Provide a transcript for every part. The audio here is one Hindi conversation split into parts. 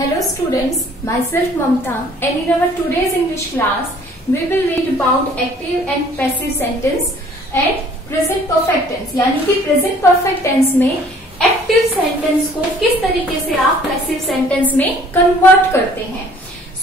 Hello students, myself Mamta, and in our today's English class, we will read about active and passive sentence and present perfect tense. यानी कि present perfect tense में active sentence को किस तरीके से आप passive sentence में convert करते हैं.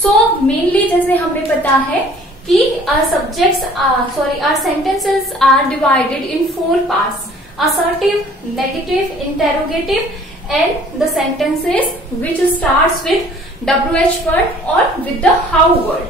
So mainly जैसे हमें पता है कि our sentences are divided in 4 parts: assertive, negative, interrogative, and the sentences which starts with WH word or with the how word.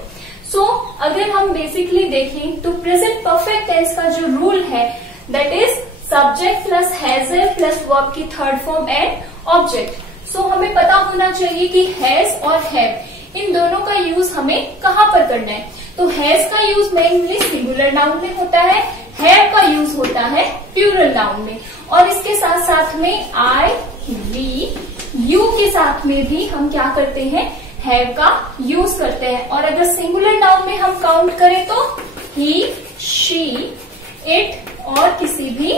So अगर हम बेसिकली देखें तो प्रेजेंट परफेक्ट टेंस का जो रूल है that is subject plus has plus verb की थर्ड फॉर्म एंड ऑब्जेक्ट. सो हमें पता होना चाहिए कि हैज और हैव इन दोनों का यूज हमें कहाँ पर करना है. तो हैज का यूज मेनली सिंगुलर नाउन में होता है, हैव का यूज होता है प्लूरल नाउन में, और इसके साथ साथ में आई वी यू के साथ में भी हम क्या करते हैं, हैव का यूज करते हैं. और अगर सिंगुलर नाउन में हम काउंट करें तो ही, शी, इट और किसी भी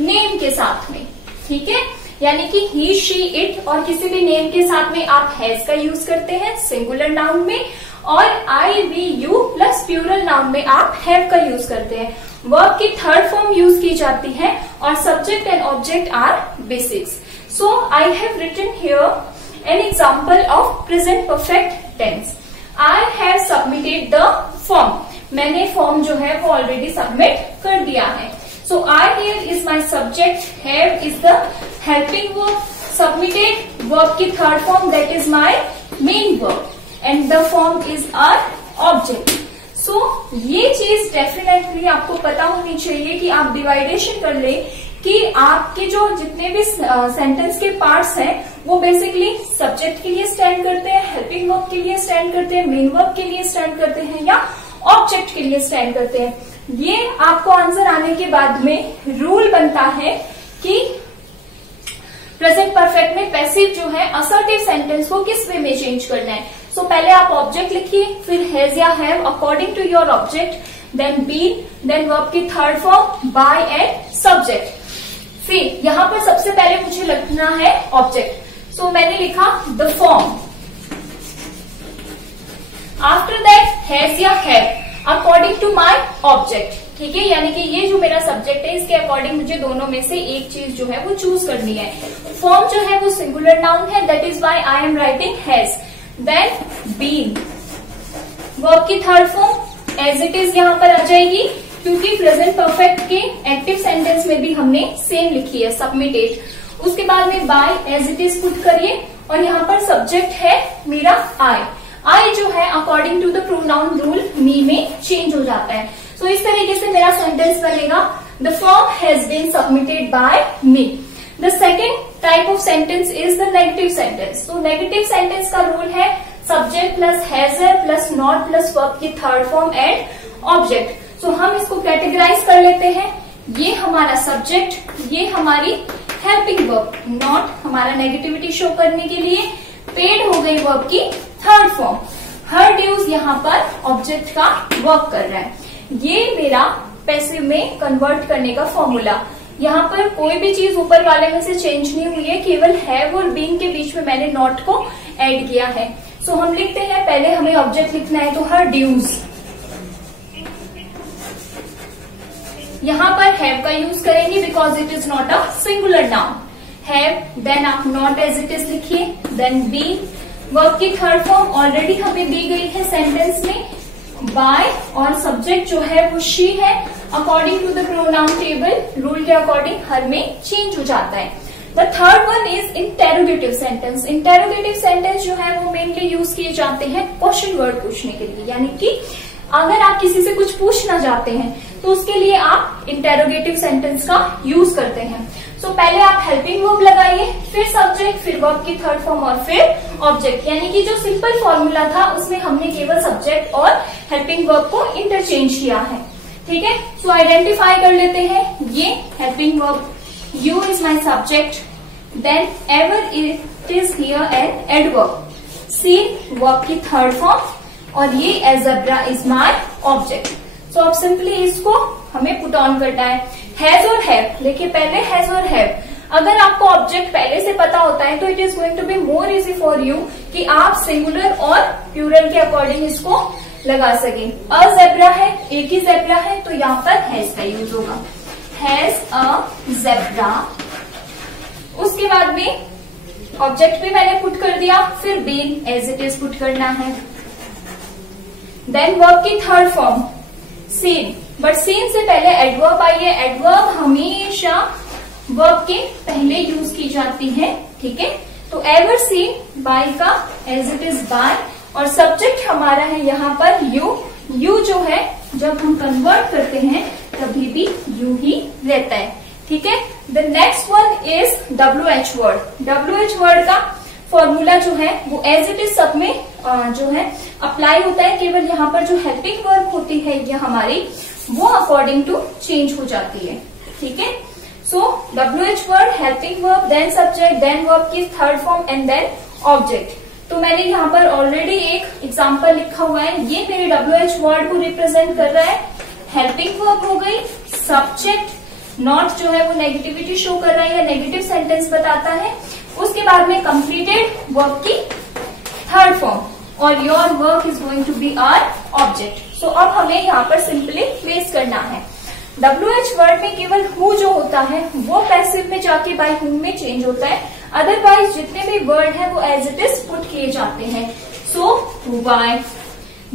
नेम के साथ में. ठीक है, यानी कि ही, शी, इट और किसी भी नेम के साथ में आप हैज का यूज करते हैं सिंगुलर नाउन में, और I we you plus plural noun में आप हैव का यूज करते हैं. वर्ब की थर्ड फॉर्म यूज की जाती है और subject and object our basics. So I have written here an example of present perfect tense. I have submitted the form. मैंने फॉर्म जो है वो ऑलरेडी सबमिट कर दिया है. So I here is my subject, have is the helping verb, submitted verb की third form that is my main verb and the form is our object. So ये चीज डेफिनेटली आपको पता होनी चाहिए कि आप डिवाइडेशन कर ले कि आपके जो जितने भी सेंटेंस के पार्ट्स हैं वो बेसिकली सब्जेक्ट के लिए स्टैंड करते हैं, हेल्पिंग वर्ब के लिए स्टैंड करते हैं, मेन वर्ब के लिए स्टैंड करते हैं या ऑब्जेक्ट के लिए स्टैंड करते हैं. ये आपको आंसर आने के बाद में रूल बनता है कि प्रेजेंट परफेक्ट में पैसिव जो है असर्टिव सेंटेंस को किस वे में चेंज करना है. सो पहले आप ऑब्जेक्ट लिखिए, फिर हैज या have according to your object, then been, then verb की third form by and subject. फिर यहां पर सबसे पहले मुझे लिखना है ऑब्जेक्ट. सो मैंने लिखा the form. After that has या have according to my object. ठीक है, यानी कि ये जो मेरा सब्जेक्ट है इसके अकॉर्डिंग मुझे दोनों में से एक चीज जो है वो चूज करनी है. फॉर्म जो है वो सिंगुलर नाउन है, that is why I am writing has. Then been, verb की third form as it is यहां पर आ जाएगी क्योंकि प्रेजेंट परफेक्ट के एक्टिव सेंटेंस में भी हमने सेम लिखी है सबमिटेड. उसके बाद में by as it is put करिए और यहाँ पर सब्जेक्ट है मेरा आई. आई जो है according to the pronoun rule me में चेंज हो जाता है. सो इस तरीके से मेरा सेंटेंस बनेगा the form has been submitted by me. The second type of sentence is the negative sentence. तो नेगेटिव सेंटेंस का रूल है सब्जेक्ट प्लस हैजर प्लस नॉट प्लस वर्ब की थर्ड फॉर्म एंड ऑब्जेक्ट. तो हम इसको कैटेगराइज कर लेते हैं. ये हमारा सब्जेक्ट, ये हमारी हेल्पिंग वर्ब, नॉट हमारा नेगेटिविटी शो करने के लिए, पेड हो गई वर्ब की थर्ड फॉर्म, हर्ड यूज यहाँ पर ऑब्जेक्ट का वर्क कर रहा है. ये मेरा पैसिव में कन्वर्ट करने का फॉर्मूला. यहाँ पर कोई भी चीज ऊपर वाले में से चेंज नहीं हुई है, केवल हैव और बीइंग के बीच में मैंने नॉट को एड किया है. सो हम लिखते हैं, पहले हमें ऑब्जेक्ट लिखना है तो हर्ड यूज. यहां पर हैव का यूज करेंगे because it is not a singular noun. Have, then आप नॉट एज इट इज लिखिए, देन बी, वर्ब की थर्ड फॉर्म ऑलरेडी हमें दी गई है सेंटेंस में बाय, और सब्जेक्ट जो है वो शी है. According to the pronoun table rule के अकॉर्डिंग हर में चेंज हो जाता है. The third one is interrogative sentence. Interrogative sentence जो है वो मेनली यूज किए जाते हैं क्वेश्चन वर्ड पूछने के लिए, यानी कि अगर आप किसी से कुछ पूछना चाहते हैं तो उसके लिए आप इंटेरोगेटिव सेंटेंस का यूज करते हैं. सो पहले आप हेल्पिंग वर्ब लगाइए, फिर सब्जेक्ट, फिर वर्ब की थर्ड फॉर्म और फिर ऑब्जेक्ट. यानी कि जो सिंपल फॉर्मूला था उसमें हमने केवल सब्जेक्ट और हेल्पिंग वर्ब को इंटरचेंज किया है. ठीक है, सो आइडेंटिफाई कर लेते हैं. ये helping verb, you is my subject, then ever it is here an adverb, see verb की थर्ड फॉर्म, और ये algebra is my object. So अब सिंपली इसको हमें पुट ऑन करना है. हैज और हैव, देखिए पहले हैज और हैव अगर आपको ऑब्जेक्ट पहले से पता होता है तो it is going to be more easy for you कि आप सिंगुलर और प्लूरल के अकॉर्डिंग इसको लगा सके। अ ज़ेब्रा है, एक ही ज़ेब्रा है, तो यहाँ पर हैज का यूज होगा, हैज अ ज़ेब्रा। उसके बाद में ऑब्जेक्ट भी मैंने पुट कर दिया, फिर been as it is put करना है। देन वर्ब की third form seen, but seen से पहले एडवर्ब आई है। एडवर्ब हमेशा वर्ब के पहले यूज की जाती है, ठीक है। तो एवर सीन, बाय का एज इट इज बाय, और सब्जेक्ट हमारा है यहाँ पर यू। यू जो है जब हम कन्वर्ट करते हैं तभी भी यू ही रहता है, ठीक है। The next one is WH word. WH word का फॉर्मूला जो है वो एज इट इज सब में जो है अप्लाई होता है, केवल यहाँ पर जो हेल्पिंग वर्ब होती है ये हमारी, वो अकॉर्डिंग टू चेंज हो जाती है, ठीक है। So WH word, helping verb, then subject, then verb की third form and then object. तो मैंने यहाँ पर ऑलरेडी एक एग्जाम्पल लिखा हुआ है, ये मेरे WH वर्ड को रिप्रेजेंट कर रहा है। हेल्पिंग वर्ब हो गई, सब्जेक्ट नॉट जो है वो नेगेटिविटी शो कर रहा है या नेगेटिव सेंटेंस बताता है। उसके बाद में कंप्लीटेड वर्ब की थर्ड फॉर्म, और your work is going to be our object. So अब हमें यहाँ पर सिंपली प्लेस करना है। WH वर्ड में केवल हु जो होता है वो पैसिव में जाके बाय हुम में चेंज होता है, अदरवाइज जितने भी वर्ड है वो एज इट इज पुट किए जाते हैं। So why,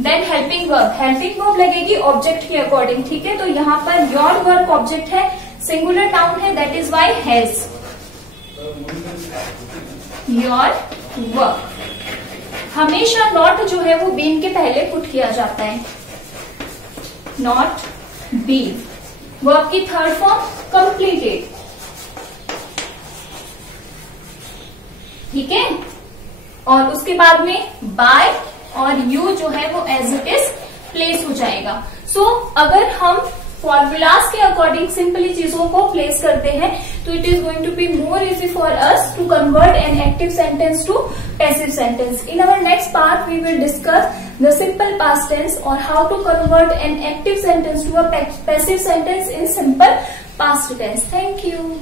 then helping verb, helping verb लगेगी ऑब्जेक्ट के अकॉर्डिंग, ठीक है। तो यहाँ पर योर वर्क ऑब्जेक्ट है, सिंगुलर नाउन है, that is why has. Your work हमेशा नॉट जो है वो बीन के पहले पुट किया जाता है, नॉट बीन। वर्ब की थर्ड फॉर्म कंप्लीटेड, ठीक है। और उसके बाद में बाय और यू जो है वो एज इट इज प्लेस हो जाएगा। सो अगर हम फॉर्मूलाज के अकॉर्डिंग सिंपली चीजों को प्लेस करते हैं तो it is going to be more easy for us to convert an active sentence to passive sentence. In our next part we will discuss the simple past tense और how to convert an active sentence to a passive sentence in simple past tense. Thank you.